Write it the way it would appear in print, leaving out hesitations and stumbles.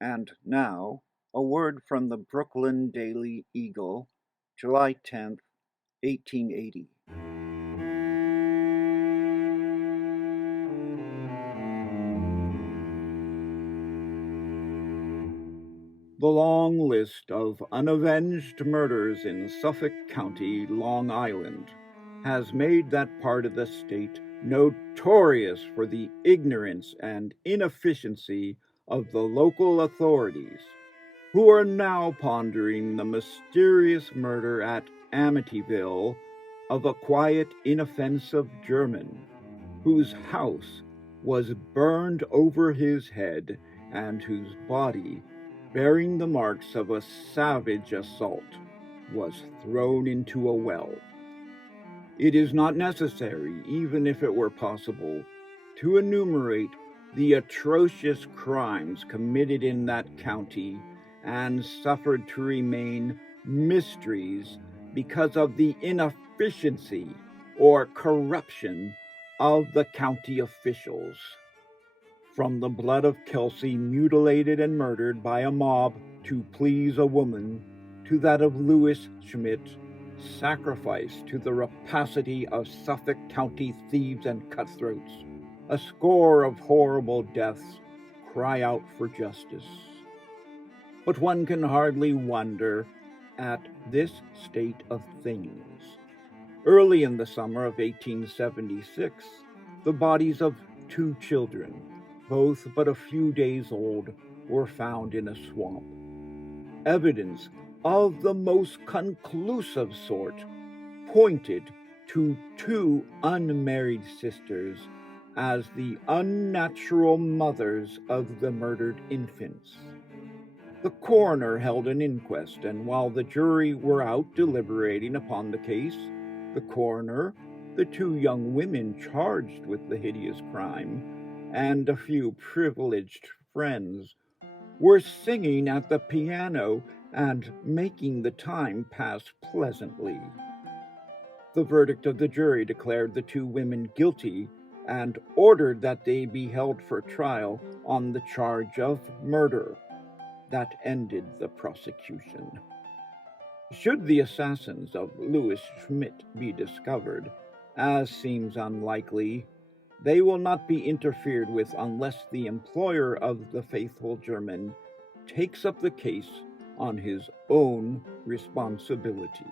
And now, a word from the Brooklyn Daily Eagle, July 10th, 1880. The long list of unavenged murders in Suffolk County, Long Island, has made that part of the state notorious for the ignorance and inefficiency of the local authorities, who are now pondering the mysterious murder at Amityville of a quiet, inoffensive German whose house was burned over his head and whose body, bearing the marks of a savage assault, was thrown into a well. It is not necessary, even if it were possible, to enumerate the atrocious crimes committed in that county and suffered to remain mysteries because of the inefficiency or corruption of the county officials. From the blood of Kelsey mutilated and murdered by a mob to please a woman, to that of Louis Schmidt, sacrificed to the rapacity of Suffolk County thieves and cutthroats, a score of horrible deaths cry out for justice. But one can hardly wonder at this state of things. Early in the summer of 1876, the bodies of two children, both but a few days old, were found in a swamp. Evidence of the most conclusive sort pointed to two unmarried sisters as the unnatural mothers of the murdered infants. The coroner held an inquest, and while the jury were out deliberating upon the case, the coroner, the two young women charged with the hideous crime, and a few privileged friends were singing at the piano and making the time pass pleasantly. The verdict of the jury declared the two women guilty and ordered that they be held for trial on the charge of murder. That ended the prosecution. Should the assassins of Louis Schmidt be discovered, as seems unlikely, they will not be interfered with unless the employer of the faithful German takes up the case on his own responsibility.